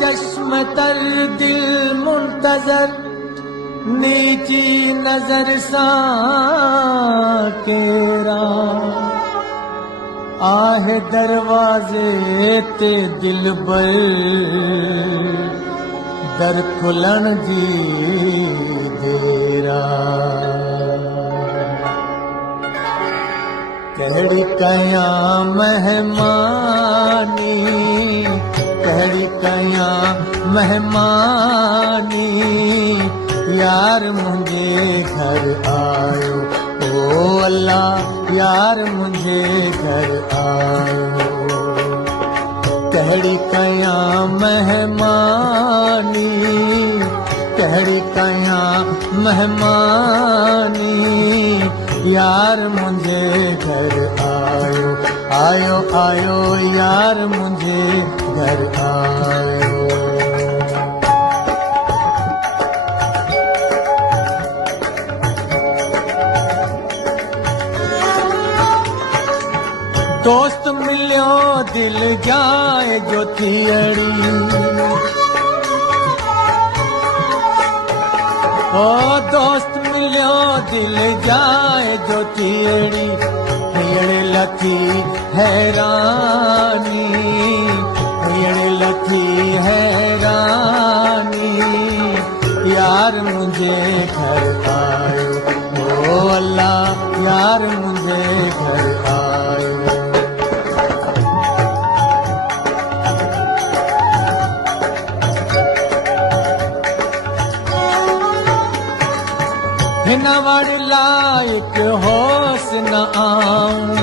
चश्म तर दिल मुंतजर नीची नजर सा तेरा आहे दरवाजे ते दिल बर दर खुलन जी देरा कहड़ी कया मेहमानी कहड़ी कया मेहमानी यार मुझे घर आयो ओ अल्लाह यार मुझे घर आयो कहड़ी कया मेहमानी कहड़ी कया मेहमानी यार मुझे घर आयो आयो आयो यार मुझे घर आयो दोस्त मिलियो दिल जाए जो थियड़ी ओ दोस्त मिलियो दिल जाए जो थियड़ी हियड़े लथी हैरानी हियड़े लथी हैरानी यार मुझे घर आयो ओ अल्लाह यार मुझे घर आयो हिन वड़ लायक होस न आऊं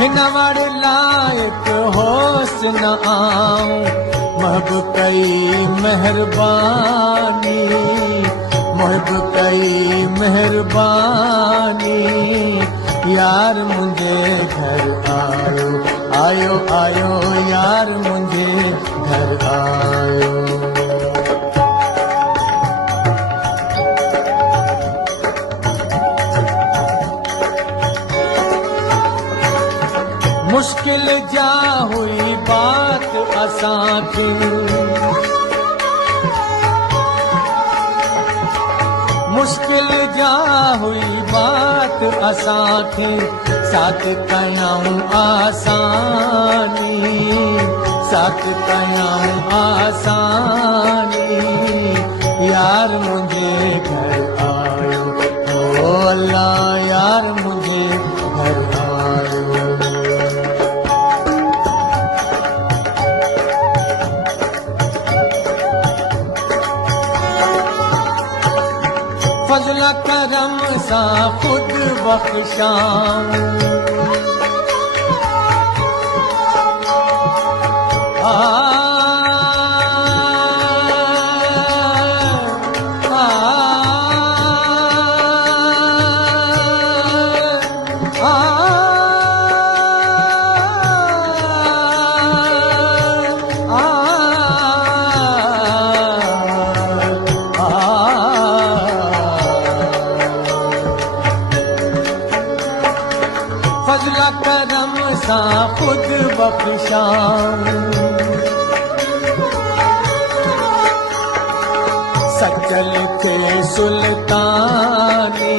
हिन वड़ लायक होस न आऊं महब कई मेहरबानी महब कई मेहरबानी यार मुझे घर आयो आयो आयो यार मुझे घर आयो मुश्किल जा हुई बात असांखे मुश्किल जा हुई बात असांखे साथ कयाऊं आसानी साथ कयाऊं आसानी यार मुझे घर आयो ओ अल्लाह यार मुझे घर आयो फजल करम सा खुद बख्शाऊं फजल करम सा खुद बख्शाऊं सचल खे सुल्तानी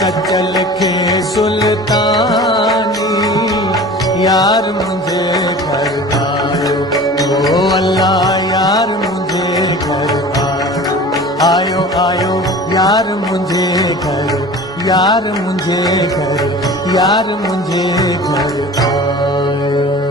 सचल खे सुल्तानी यार मुझे घर आयो ओ अल्लाह यार मुझे घर आयो आयो यार मुझे घर यार मुझे घर यार मुझे घर आयो